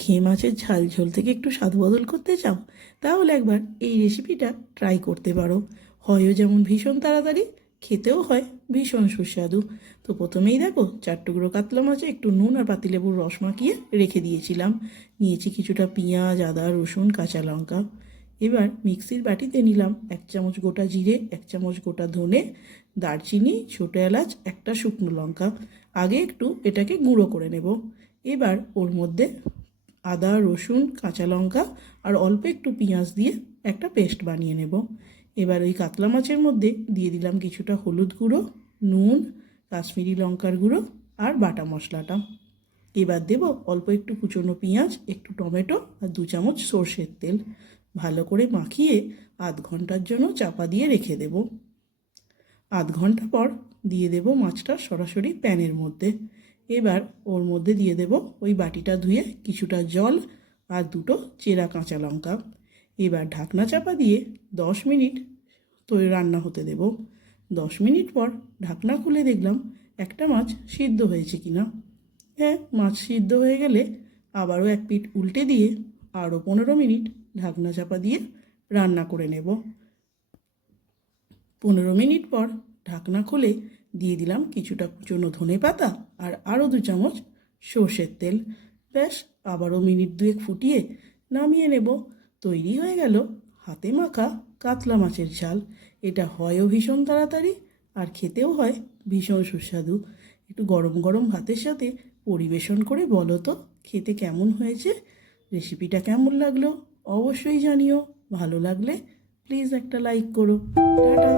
ঘিয়ে মাছের ঝাল ঝোল থেকে একটু স্বাদ বদল করতে চাও, তাহলে একবার এই রেসিপিটা ট্রাই করতে পারো। হয়ও যেমন ভীষণ তাড়াতাড়ি, খেতেও হয় ভীষণ সুস্বাদু। তো প্রথমেই দেখো, 4 টুকরো কাতলা মাছে একটু নুন আর পাতিলেবুর রস মাখিয়ে রেখে দিয়েছিলাম। নিয়েছি কিছুটা পেঁয়াজ, আদা, রসুন, কাঁচা লঙ্কা। এবার মিক্সির বাটিতে নিলাম 1 চামচ গোটা জিরে, 1 চামচ গোটা ধনে, দারচিনি, ছোটো এলাচ, একটা শুকনো লঙ্কা। আগে একটু এটাকে গুঁড়ো করে নেব। এবার ওর মধ্যে আদা, রসুন, কাঁচা লঙ্কা আর অল্প একটু পেঁয়াজ দিয়ে একটা পেস্ট বানিয়ে নেব। এবার ওই কাতলা মাছের মধ্যে দিয়ে দিলাম কিছুটা হলুদ গুঁড়ো, নুন, কাশ্মীরি লঙ্কার গুঁড়ো আর বাটা মশলাটা। এবার দেব অল্প একটু কুচনো পেঁয়াজ, একটু টমেটো আর 2 চামচ সর্ষের তেল। ভালো করে মাখিয়ে 1/2 ঘন্টার জন্য চাপা দিয়ে রেখে দেব। 1/2 ঘন্টা পর দিয়ে দেব মাছটা সরাসরি প্যানের মধ্যে। এবার ওর মধ্যে দিয়ে দেব ওই বাটিটা ধুয়ে কিছুটা জল আর 2টো চেরা কাঁচা লঙ্কা। এবার ঢাকনা চাপা দিয়ে 10 মিনিট রান্না হতে দেব। 10 মিনিট পর ঢাকনা খুলে দেখলাম একটা মাছ সিদ্ধ হয়েছে কিনা। হ্যাঁ, মাছ সিদ্ধ হয়ে গেলে আবারও এক পিঠ উল্টে দিয়ে আরও 15 মিনিট ঢাকনা চাপা দিয়ে রান্না করে নেব। 15 মিনিট পর ঢাকনা খুলে দিয়ে দিলাম কিছুটা কুচনো ধনে পাতা আর আরও 2 চামচ সর্ষের তেল। ব্যাস, আবারও মিনিট 2 ফুটিয়ে নামিয়ে নেব। তৈরি হয়ে গেল হাতে মাখা কাতলা মাছের ঝাল। এটা হয়ও ভীষণ তাড়াতাড়ি আর খেতেও হয় ভীষণ সুস্বাদু। একটু গরম গরম ভাতের সাথে পরিবেশন করে বলো তো খেতে কেমন হয়েছে। রেসিপিটা কেমন লাগলো অবশ্যই জানিও। ভালো লাগলে প্লিজ একটা লাইক করো। টাটা।